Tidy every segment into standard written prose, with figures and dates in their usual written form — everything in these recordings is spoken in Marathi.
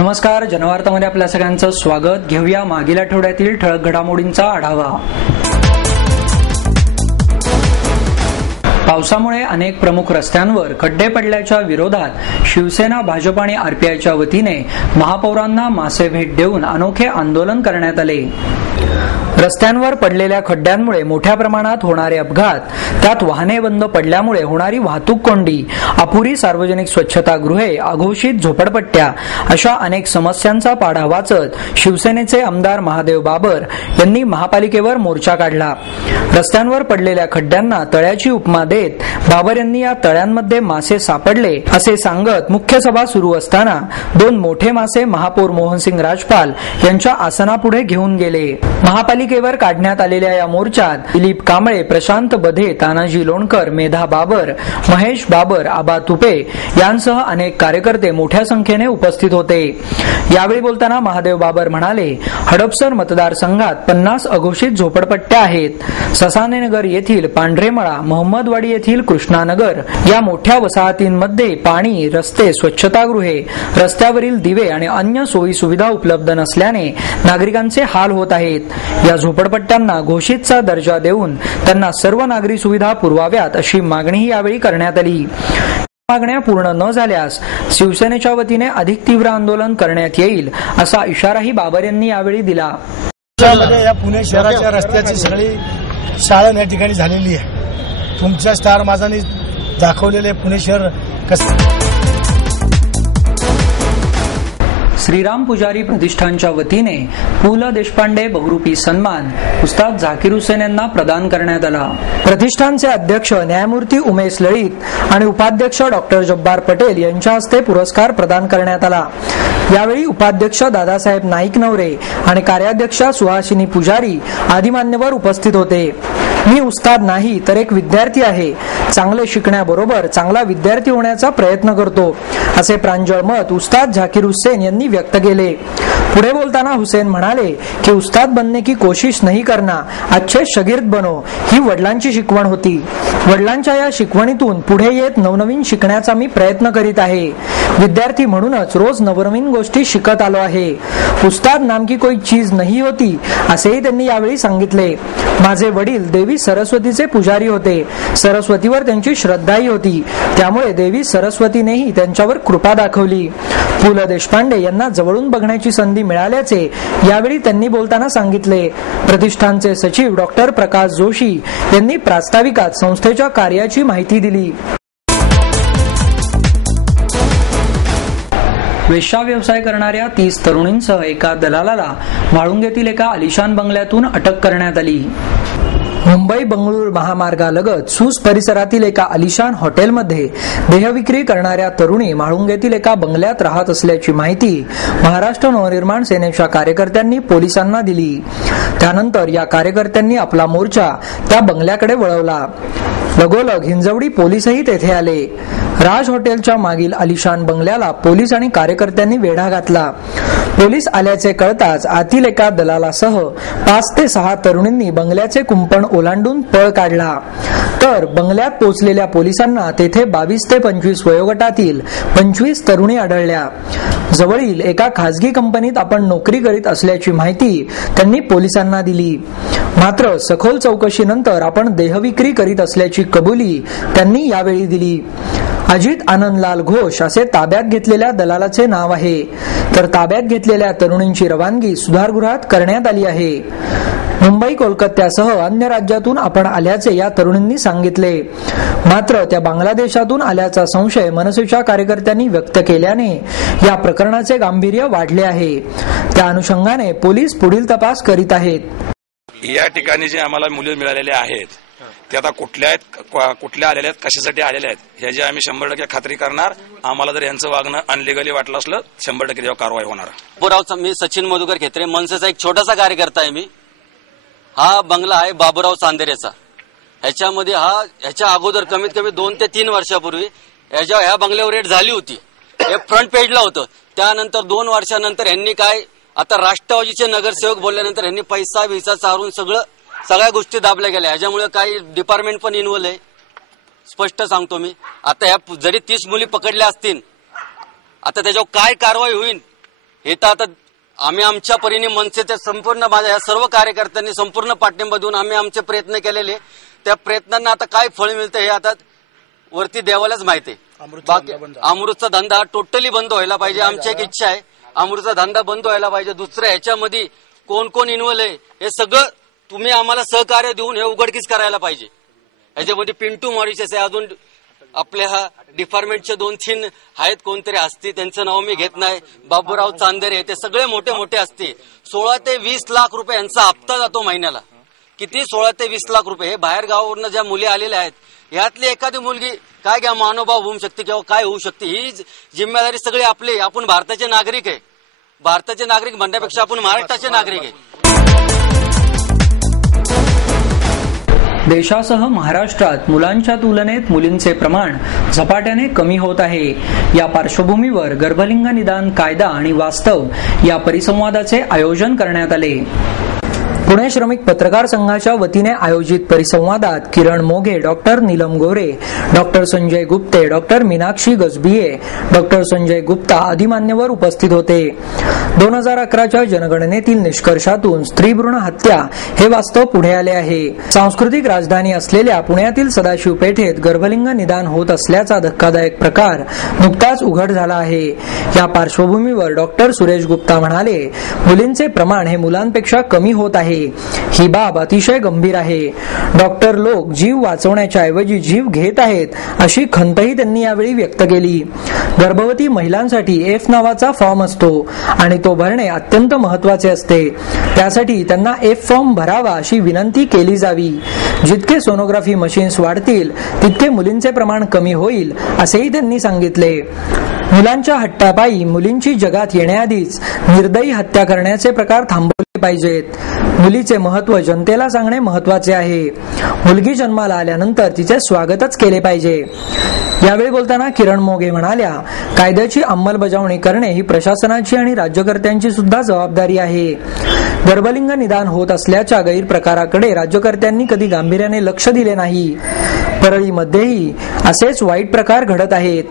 नमस्कार, जनवार्तामध्ये आपल्या सगळ्यांचं स्वागत. घेऊया मागील आठवड्यातील ठळक घडामोडींचा आढावा. पावसामुळे अनेक प्रमुख रस्त्यांवर खड्डे पडल्याच्या विरोधात शिवसेना, भाजप आणि आरपीआयच्या वतीने महापौरांना मासे भेट देऊन अनोखे आंदोलन करण्यात आले. रस्त्यांवर पडलेल्या खड्ड्यांमुळे मोठ्या प्रमाणात होणारे अपघात, त्यात वाहने बंद पडल्यामुळे होणारी वाहतूक कोंडी, अपुरी सार्वजनिक स्वच्छतागृहे, अघोषित झोपडपट्ट्या अशा अनेक समस्यांचा पाढा वाचत शिवसेनेचे आमदार महादेव बाबर यांनी महापालिकेवर मोर्चा काढला. रस्त्यांवर पडलेल्या खड्ड्यांना तळ्याची उपमा देत बाबर यांनी या तळ्यांमध्ये मासे सापडले असे सांगत मुख्य सभा सुरू असताना दोन मोठे मासे महापौर मोहनसिंग राजपाल यांच्या आसनापुढे घेऊन गेले. महापालिकेवर काढण्यात आलेल्या या मोर्चात दिलीप कांबळे, प्रशांत बधे, तानाजी लोणकर, मेधा बाबर, महेश बाबर, आबा तुपे यांसह अनेक कार्यकर्ते मोठ्या संख्येने उपस्थित होते. यावेळी बोलताना महादेव बाबर म्हणाले, हडपसर मतदारसंघात 50 अघोषित झोपडपट्ट्या आहेत. ससानेनगर येथील पांढरेमळा, मोहम्मदवाडी येथील कृष्णानगर या मोठ्या वसाहतींमध्ये पाणी, रस्ते, स्वच्छतागृहे, रस्त्यावरील दिवे आणि अन्य सोयी सुविधा उपलब्ध नसल्याने नागरिकांचे हाल होत आहेत. या झोपडपट्ट्यांना घोषितचा दर्जा देऊन त्यांना सर्व नागरी सुविधा पुरवाव्यात अशी मागणीही यावेळी करण्यात आली. मागण्या पूर्ण न झाल्यास शिवसेनेच्या वतीने अधिक तीव्र आंदोलन करण्यात येईल असा इशाराही बाबर यांनी यावेळी दिला. या पुणे शहराच्या रस्त्याची सगळी शाळा या ठिकाणी झालेली आहे. तुमच्या स्टार माझाने दाखवलेले पुणे शहर कसं. श्रीराम पुजारी प्रतिष्ठानच्या वतीने पु ल देशपांडे बहुरूपी सन्मान उस्ताद झाकीर हुसेन यांना प्रदान करण्यात आला. प्रतिष्ठानचे अध्यक्ष न्यायमूर्ती उमेश लळित आणि उपाध्यक्ष डॉक्टर जब्बार पटेल यांच्या हस्ते पुरस्कार प्रदान करण्यात आला. यावेळी उपाध्यक्ष दादासाहेब नाईक नवरे आणि कार्याध्यक्ष सुहासिनी पुजारी आदी मान्यवर उपस्थित होते. मी उस्ताद नाही तर एक विद्यार्थी आहे. चांगले शिकण्याबरोबर चांगला विद्यार्थी होण्याचा प्रयत्न करतो असे प्रांजळ मत उस्ताद झाकीर हुसेन यांनी व्यक्त केले. पुढे बोलताना हुसेन म्हणाले की उस्ताद बनने की कोशिश नहीं करना, अच्छे शागिर्द बनो ही वडिलांची शिकवण होती. वडिलांच्या या शिकवणीतून पुढे येत नवनवीन शिकण्याचा मी प्रयत्न करीत आहे. विद्यार्थी म्हणूनच रोज नवनवीन गोष्टी शिकत आलो आहे. उस्ताद नाम की कोई चीज नहीं होती असेही त्यांनी यावेळी सांगितले. माझे वडील देवी सरस्वतीचे पुजारी होते. सरस्वतीवर त्यांची श्रद्धाही होती. त्यामुळे देवी सरस्वतीनेही त्यांच्यावर कृपा दाखवली. पु ल देशपांडे यांना जवळून बघण्याची संधी मिळाल्याचे यावेळी त्यांनी बोलताना सांगितले. प्रतिष्ठानचे सचिव डॉक्टर प्रकाश जोशी यांनी प्रास्ताविकात संस्थेच्या कार्याची माहिती दिली. वेश्या व्यवसाय करणाऱ्या 30 तरुणींसह एका दलालाला म्हाळुंगेतील एका आलिशान बंगल्यातून अटक करण्यात आली. मुंबई बंगळूर महामार्गालगत सूस परिसरातील एका आलिशान हॉटेलमध्ये देहविक्री करणाऱ्या तरुणी म्हाळुंगेतील एका बंगल्यात राहत असल्याची माहिती महाराष्ट्र नवनिर्माण सेनेच्या कार्यकर्त्यांनी पोलिसांना दिली. त्यानंतर या कार्यकर्त्यांनी आपला मोर्चा त्या बंगल्याकडे वळवला. लगोलग हिंजवडी पोलीसही तेथे आले. राज हॉटेलच्या मागील आलिशान बंगल्याला पोलीस आणि कार्यकर्त्यांनी वेढा घातला. पोलीस आल्याचे कळताच आतील एका दलालासह 5 ते 6 तरुणींनी बंगल्याचे कुंपण ओलांडून पळ काढला. तर बंगल्यात पोहोचलेल्या पोलिसांना तेथे 22 ते 25 वयोगटातील 25 तरुणी आढळल्या. जवळील एका खासगी कंपनीत आपण नोकरी करीत असल्याची माहिती त्यांनी पोलिसांना दिली. मात्र सखोल चौकशीनंतर आपण देहविक्री करीत असल्याची कबुली त्यांनी यावेळी दिली. अजित आनंदलाल घोष असे ताब्यात घेतलेल्या दलालाचे नाव आहे. तर ताब्यात घेतलेल्या तरुणींची रवानगी सुधारगृहात करण्यात आली आहे. मुंबई, कोलकात्यासह अन्य राज्यातून आपण आल्याचे या तरुणींनी सांगितले. मात्र त्या बांगलादेशातून आल्याचा संशय मनसेच्या कार्यकर्त्यांनी व्यक्त केल्याने या प्रकरणाचे गांभीर्य वाढले आहे. त्या अनुषंगाने पोलीस पुढील तपास करीत आहेत. या ठिकाणी जे आम्हाला मुले मिळालेले आहेत ते आता कुठल्या आलेल्या आहेत, कशासाठी आलेल्या आहेत ह्याची आम्ही 100% खात्री करणार. आम्हाला जर यांचं वागणं अनलिगली वाटलं असलं 100% त्यावर कारवाई होणार. बाबूराव, मी सचिन मधुकर खेत्रे, मनसेचा एक छोटासा कार्यकर्ता आहे मी. हा बंगला आहे बाबूराव चांदेरेचा. ह्याच्यामध्ये ह्याच्या अगोदर कमीत कमी 2 ते 3 वर्षापूर्वी ह्या बंगल्यावर रेड झाली होती. हे फ्रंट पेजला होतं. त्यानंतर 2 वर्षानंतर ह्यांनी काय, आता राष्ट्रवादीचे नगरसेवक बोलल्यानंतर ह्यांनी पैसा विसा चारून सगळ्या गोष्टी दाबल्या गेल्या. ह्याच्यामुळे काही डिपार्टमेंट पण इन्व्हॉल्व आहे. स्पष्ट सांगतो मी. आता ह्या जरी 30 मुली पकडल्या असतील, आता त्याच्यावर काय कारवाई होईल हे तर आता आम्ही आमच्या परीने मनसेच्या संपूर्ण माझ्या या सर्व कार्यकर्त्यांनी संपूर्ण पाठिंबा देऊन आम्ही आमचे प्रयत्न केलेले. त्या प्रयत्नांना आता काय फळ मिळतं हे आता वरती देवालाच माहिती आहे. बाकी अमृतचा धंदा टोटली बंद व्हायला पाहिजे. आमची एक इच्छा आहे, अमृतचा धंदा बंद व्हायला पाहिजे. दुसरं ह्याच्यामध्ये कोण कोण इन्व्हॉल्व आहे हे सगळं तुम्ही आम्हाला सहकार्य देऊन हे उघडकीस करायला पाहिजे. ह्याच्यामध्ये पिंटू मॉरिशस आहे, अजून आपल्या हा डिपार्टमेंटचे 2-3 आहेत, कोणतरी असते त्यांचं नाव मी घेत नाही, बाबूराव चांदेरे, ते सगळे मोठे मोठे असते. 16 ते 20 लाख रुपये यांचा हप्ता जातो महिन्याला. किती 16 ते 20 लाख रुपये. हे बाहेर गावावरून ज्या मुली आलेल्या आहेत यातली एखादी मुलगी काय घ्या मानवभाव होऊ शकते किंवा काय होऊ शकते, ही जिम्मेदारी सगळी आपली. आपण भारताचे नागरिक आहे. भारताचे नागरिक म्हणण्यापेक्षा आपण महाराष्ट्राचे नागरिक आहे. देशासह महाराष्ट्रात मुलांच्या तुलनेत मुलींचे प्रमाण झपाट्याने कमी होत आहे. या पार्श्वभूमीवर गर्भलिंग निदान कायदा आणि वास्तव या परिसंवादाचे आयोजन करण्यात आले. पुणे श्रमिक पत्रकार संघाच्या वतीने आयोजित परिसंवादात Kiran Moghe, doctor Neelam Gorhe, doctor Sanjay Gupte, doctor Meenakshi Gajbiye, doctor Sanjay Gupta आदी मान्यवर उपस्थित होते. 2011च्या जनगणनेतील निष्कर्षातून स्त्री भ्रूण हत्या हे वास्तव पुढे आले आहे. सांस्कृतिक राजधानी असलेल्या पुण्यातील सदाशिव पेठेत गर्भलिंग निदान होत असल्याचा धक्कादायक प्रकार नुकताच उघड झाला आहे. या पार्श्वभूमीवर डॉक्टर सुरेश गुप्ता म्हणाले, मुलींचे प्रमाण हे मुलांपेक्षा कमी होत आहे. ही बाब अतिशय गंभीर आहे. डॉक्टर लोक जीव वाचवण्याच्या ऐवजी जीव घेत आहेत अशी खंतही त्यांनी यावेळी व्यक्त केली. गर्भवती महिलांसाठी एफ नावाचा फॉर्म असतो आणि तो भरणे अत्यंत महत्त्वाचे असते. त्यासाठी त्यांना एफ फॉर्म भरावा अशी विनंती केली जावी. जितके सोनोग्राफी मशीन्स वाढतील तितके मुलींचे प्रमाण कमी होईल असेही त्यांनी सांगितले. मुलांच्या हट्टापायी मुलींची जगात येण्याआधीच निर्दयी हत्या करण्याचे प्रकार थांबवले पाहिजेत. मुलीचे महत्त्व जनतेला सांगणे महत्त्वाचे आहे. मुलगी जन्माला आल्यानंतर तिचे स्वागतच केले पाहिजे. यावेळी बोलताना किरण मोघे म्हणाल्या, कायद्याची अंमलबजावणी करणे ही प्रशासनाची आणि राज्यकर्त्यांची सुद्धा जबाबदारी आहे. गर्भलिंग निदान होत असल्याच्या गैरप्रकाराकडे राज्यकर्त्यांनी कधी गांभीर्याने लक्ष दिले नाही. परळीमध्येही असेच वाईट प्रकार घडत आहेत.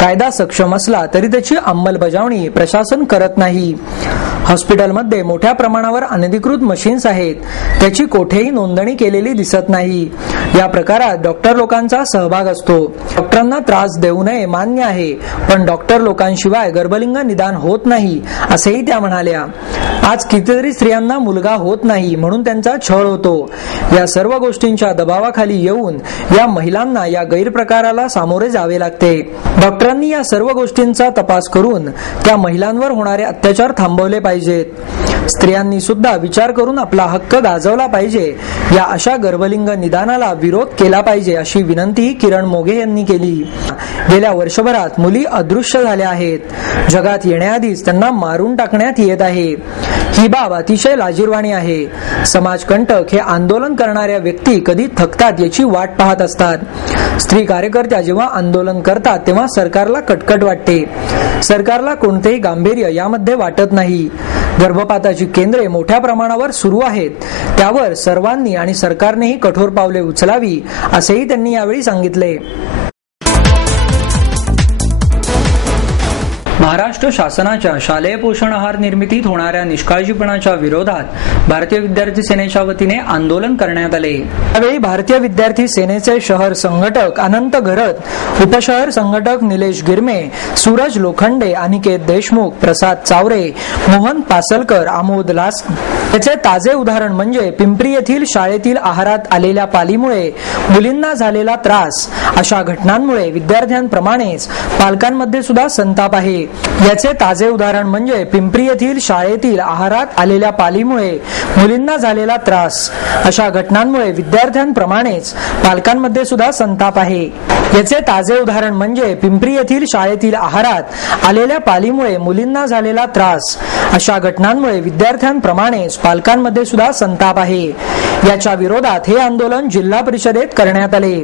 कायदा सक्षम असला तरी त्याची अंमलबजावणी प्रशासन करत नाही. हॉस्पिटलमध्ये मोठ्या प्रमाणावर अनधिकृत मशीन्स आहेत, त्याची कोठेही नोंदणी केलेली दिसत नाही. या प्रकारात डॉक्टर लोकांचा सहभाग असतो. डॉक्टरांना त्रास देऊ नये मान्य आहे, पण डॉक्टर लोकांशिवाय गर्भलिंग निदान होत नाही असेही त्या म्हणाल्या. आज कितीतरी स्त्रियांना मुलगा होत नाही म्हणून त्यांचा छळ होतो. या सर्व गोष्टींच्या दबावाखाली येऊन या महिलांना या गैरप्रकाराला सामोरे जावे लागते. डॉक्टरांनी या सर्व गोष्टींचा तपास करून त्या महिलांवर होणारे अत्याचार थांबवले पाहिजेत. स्त्रियांनी सुद्धा विचार करून आपला हक्क गाजवला पाहिजे. या अशा गर्भलिंग निदानाला विरोध केला पाहिजे अशी विनंतीही किरण मोघे यांनी केली. गेल्या वर्षभरात मुली अदृश्य झाल्या आहेत. जगात येण्याआधीच त्यांना मारून टाकण्यात येत आहे. ही बाब अतिशय लाजिरवाणी आहे. समाजकंटक हे आंदोलन करणाऱ्या व्यक्ती कधी थकतात याची वाट पाहत असतात. स्त्री कार्यकर्त्या जेव्हा आंदोलन करतात तेव्हा सरकारला कटकट वाटते. सरकारला कोणतेही गांभीर्य यामध्ये वाटत नाही. गर्भपाताची केंद्रे मोठ्या प्रमाणावर सुरू आहेत. त्यावर सर्वांनी आणि सरकारनेही कठोर पावले उचलावी असेही त्यांनी यावेळी सांगितले. महाराष्ट्र शासनाच्या शालेय पोषण आहार निर्मितीत होणाऱ्या निष्काळजीपणाच्या विरोधात भारतीय विद्यार्थी सेनेच्या वतीने आंदोलन करण्यात आले. यावेळी भारतीय विद्यार्थी सेनेचे शहर संघटक अनंत घरत, उपशहर संघटक निलेश गिरमे, सूरज लोखंडे, अनिकेत देशमुख, प्रसाद चावरे, मोहन पासलकर, आमोद लास. याचे ताजे उदाहरण म्हणजे पिंपरी येथील शाळेतील आहारात आलेल्या पालीमुळे मुलींना झालेला त्रास. अशा घटनांमुळे विद्यार्थ्यांप्रमाणेच पालकांमध्ये सुद्धा संताप आहे. याचे ताजे उदाहरण म्हणजे पिंपरी येथील शाळेतील आहारात आलेल्या पालीमुळे मुलींना झालेला त्रास. अशा घटनांमुळे विद्यार्थ्यांप्रमाणेच पालकांमध्ये सुद्धा संताप आहे. याचे ताजे उदाहरण म्हणजे पिंपरी येथील शाळेतील आहारात आलेल्या पालीमुळे मुलींना झालेला त्रास. अशा घटनांमुळे विद्यार्थ्यांप्रमाणेच पालकांमध्ये सुद्धा संताप आहे. याच्या विरोधात हे आंदोलन जिल्हा परिषदेत करण्यात आले.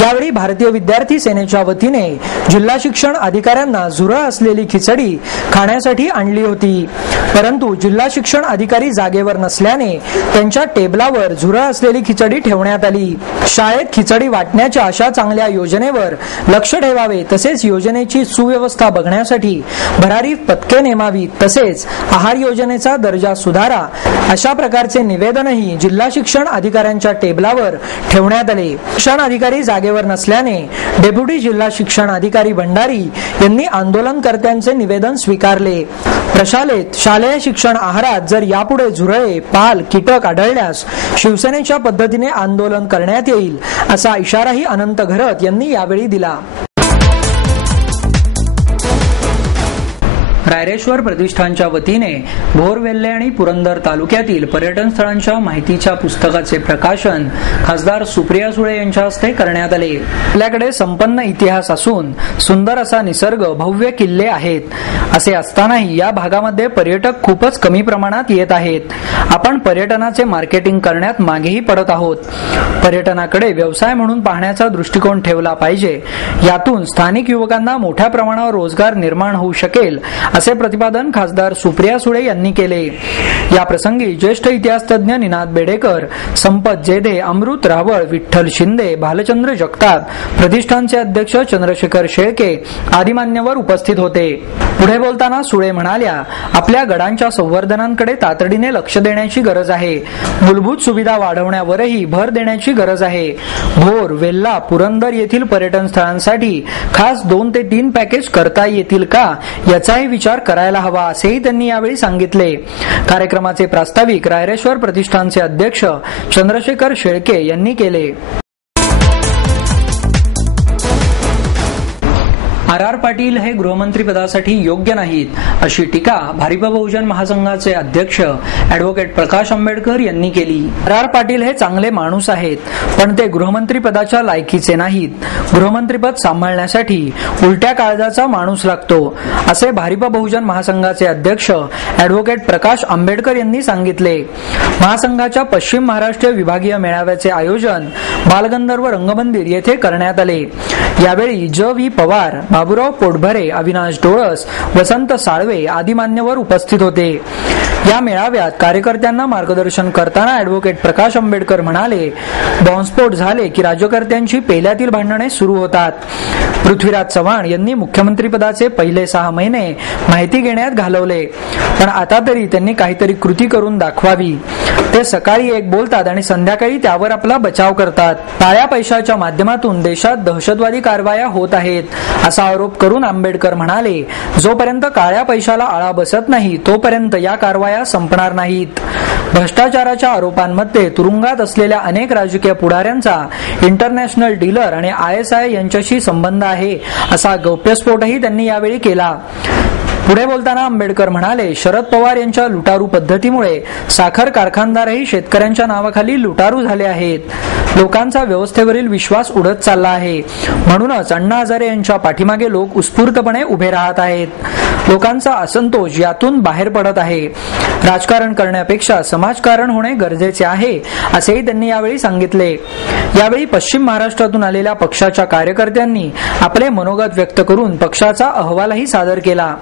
यावेळी भारतीय विद्यार्थी सेनेच्या वतीने जिल्हा शिक्षण अधिकाऱ्यांना झुरळ असलेली खिचडी खाण्यासाठी आणली होती, परंतु जिल्हा शिक्षण अधिकारी जागेवर नसल्याने त्यांच्या टेबलावर झुरळ असलेली खिचडी ठेवण्यात आली। शाळेत खिचडी वाटण्याच्या अशा चांगल्या योजनेवर लक्ष ठेवावे, तसेच योजनेची सुव्यवस्था बघण्यासाठी भरारी पथके नेमावीत, तसेच आहार योजनेचा दर्जा सुधारा अशा प्रकारचे निवेदनही जिल्हा शिक्षण अधिकाऱ्यांच्या टेबलावर ठेवण्यात आले। शिक्षण अधिकारी जागेवर नसल्याने डेप्युटी जिल्हा शिक्षण अधिकारी भंडारी यांनी आंदोलनकर्त्यांचे निवेदन स्वीकारले। प्रशालेत शालेय शिक्षण आहारात जर यापुढे झुरळे, पाल, कीटक आढळल्यास शिवसेनेच्या पद्धतीने आंदोलन करण्यात येईल असा इशाराही अनंत घरत यांनी यावेळी दिला। रायरेश्वर प्रतिष्ठानच्या वतीने भोर, वेल्हे आणि पुरंदर तालुक्यातील पर्यटन स्थळांच्या माहितीच्या पुस्तकाचे प्रकाशन खासदार सुप्रिया सुळे यांच्या हस्ते करण्यात आले। आपल्याकडे संपन्न इतिहास असून सुंदर असा निसर्ग, भव्य किल्ले आहेत, असे असतानाही या भागामध्ये पर्यटक खूपच कमी प्रमाणात येत आहेत। आपण पर्यटनाचे मार्केटिंग करण्यात मागेही पडत आहोत। पर्यटनाकडे व्यवसाय म्हणून पाहण्याचा दृष्टिकोन ठेवला पाहिजे, यातून स्थानिक युवकांना मोठ्या प्रमाणावर रोजगार निर्माण होऊ शकेल असे प्रतिपादन खासदार सुप्रिया सुळे यांनी केले। या प्रसंगी ज्येष्ठ इतिहासतज्ञ निनाद बेडेकर, संपत जेधे, अमृत रावळ, विठ्ठल शिंदे, भालचंद्र जगताप, प्रतिष्ठानचे अध्यक्ष चंद्रशेखर शेळके आदी मान्यवर उपस्थित होते। पुढे बोलताना सुळे म्हणाल्या, आपल्या गडांच्या संवर्धनाकडे तातडीने लक्ष देण्याची गरज आहे। मूलभूत सुविधा वाढवण्यावरही भर देण्याची गरज आहे। भोर, वेल्हा, पुरंदर येथील पर्यटन स्थळांसाठी खास 2 ते 3 पॅकेज करता येतील का याचाही विचार करायला हवा असेही त्यांनी यावेळी सांगितले। कार्यक्रमाचे प्रास्ताविक रायरेश्वर प्रतिष्ठानचे अध्यक्ष चंद्रशेखर शेळके यांनी केले। आर पाटील हे गृहमंत्री पदासाठी योग्य नाहीत अशी टीका भारिप बहुजन महासंघाचे अध्यक्ष ॲडव्होकेट प्रकाश आंबेडकर यांनी केली। आर पाटील हे चांगले माणूस आहेत, पण ते गृहमंत्री पदाच्या लायकीचे नाहीत। गृहमंत्रीपद सांभाळण्यासाठी उलट्या काळजाचा माणूस लागतो, असे भारिप बहुजन महासंघाचे अध्यक्ष ॲडव्होकेट प्रकाश आंबेडकर यांनी सांगितले। महासंघाच्या पश्चिम महाराष्ट्र विभागीय मेळाव्याचे आयोजन बालगंधर्व रंगमंदिर येथे करण्यात आले। यावेळी ज. व्ही. पवार, बाबूराव पोटभरे, अविनाश डोळस, वसंत साळवे आदी मान्यवर उपस्थित होते। या मेळाव्यात कार्यकर्त्यांना मार्गदर्शन करताना ॲडव्होकेट प्रकाश आंबेडकर म्हणाले, बॉम्बस्फोट झाले की राज्यकर्त्यांची पेल्यातील भांडणे सुरू होतात। पृथ्वीराज चव्हाण यांनी मुख्यमंत्रीपदाचे पहिले 6 महिने माहिती घेण्यात घालवले, पण आता तरी त्यांनी काहीतरी कृती करून दाखवावी। ते सकाळी एक बोलतात आणि संध्याकाळी त्यावर आपला बचाव करतात। काळ्या पैशाच्या माध्यमातून देशात दहशतवादी कारवाया होत आहेत असा आरोप करून आंबेडकर म्हणाले, जोपर्यंत काळ्या पैशाला आळा बसत नाही तोपर्यंत या कारवाया संपणार नाहीत। भ्रष्टाचाराच्या आरोपांमध्ये तुरुंगात असलेल्या अनेक राजकीय पुढाऱ्यांचा इंटरनॅशनल डीलर आणि ISI यांच्याशी संबंध आहे असा गौप्यस्फोटही त्यांनी यावेळी केला। पुढे बोलताना आंबेडकर म्हणाले, शरद पवार यांच्या लुटारू पद्धतीमुळे साखर कारखानदारही शेतकऱ्यांच्या नावाखाली लुटारू झाले आहेत। लोकांचा व्यवस्थेवरील विश्वास उडत चालला आहे, म्हणूनच अण्णा हजारे यांच्या पाठीमागे लोक उत्स्फूर्तपणे उभे राहत आहेत। लोकांचा असंतोष यातून बाहेर पडत आहे। राजकारण करण्यापेक्षा समाजकारण होणे गरजेचे आहे असेही त्यांनी यावेळी सांगितले। यावेळी पश्चिम महाराष्ट्रातून आलेल्या पक्षाच्या कार्यकर्त्यांनी आपले मनोगत व्यक्त करून पक्षाचा अहवालही सादर केला।